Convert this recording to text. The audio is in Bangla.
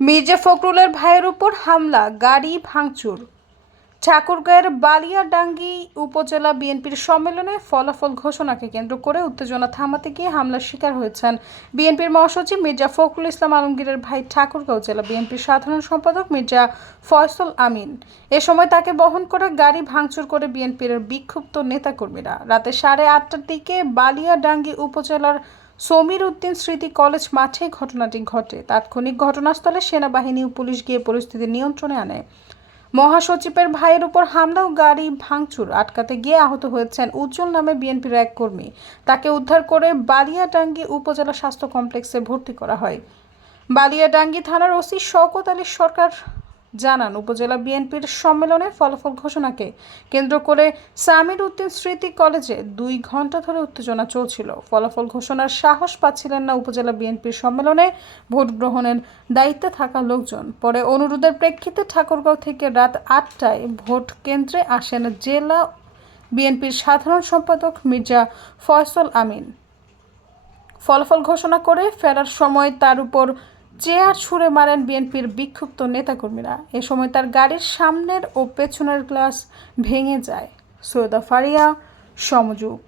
মির্জা ফখরুলের ভাইয়ের উপর হামলা, গাড়ি ভাঙচুর। ঠাকুরগাঁয়ের বালিয়াডাঙ্গি উপজেলা বিএনপির সম্মেলনে ফলাফল ঘোষণাকে কেন্দ্র করে উত্তেজনা থামাতে গিয়ে হামলার শিকার হয়েছেন বিএনপির মহাসচিব মির্জা ফখরুল ইসলাম আলমগীরের ভাই ঠাকুরগাঁও জেলা বিএনপির সাধারণ সম্পাদক মির্জা ফয়সল আমিন। এ সময় তাকে বহন করে গাড়ি ভাঙচুর করে বিএনপির বিক্ষুব্ধ নেতাকর্মীরা। রাতে 8:30টার দিকে বালিয়াডাঙ্গি উপজেলার সমীর উদ্দিন স্মৃতি কলেজ মাঠে ঘটনাটি ঘটে। তাৎক্ষণিক ঘটনাস্থলে সেনাবাহিনী ও পুলিশ গিয়ে পরিস্থিতি নিয়ন্ত্রণে আনে। মহাসচিবের ভাইয়ের উপর হামলা ও গাড়ি ভাঙচুর আটকাতে গিয়ে আহত হয়েছেন উজ্জ্বল নামে বিএনপির এক কর্মী। তাকে উদ্ধার করে বালিয়াডাঙ্গি উপজেলা স্বাস্থ্য কমপ্লেক্সে ভর্তি করা হয়। বালিয়াডাঙ্গি থানার ওসি শওকত আলী সরকার জানান, উপজেলা বিএনপির সম্মেলনে ফলাফল ঘোষণাকে কেন্দ্র করে সামির উদ্দিন স্মৃতি কলেজে 2 ঘন্টা ধরে উত্তেজনা চলছিল। ফলাফল ঘোষণার সাহস পাচ্ছিলেন না উপজেলা বিএনপির সম্মেলনে ভোট গ্রহণের দায়িত্বে থাকা লোকজন। পরে অনুরোধের প্রেক্ষিতে ঠাকুরগাঁও থেকে রাত 8টায় ভোট কেন্দ্রে আসেন জেলা বিএনপির সাধারণ সম্পাদক মির্জা ফয়সল আমিন। ফলাফল ঘোষণা করে ফেরার সময় তার উপর চেয়ার ছুঁড়ে মারেন বিএনপির বিক্ষুব্ধ নেতাকর্মীরা। এ সময় তার গাড়ির সামনের ও পেছনের গ্লাস ভেঙে যায়। সৈয়দা ফারিয়া, সমযোগ।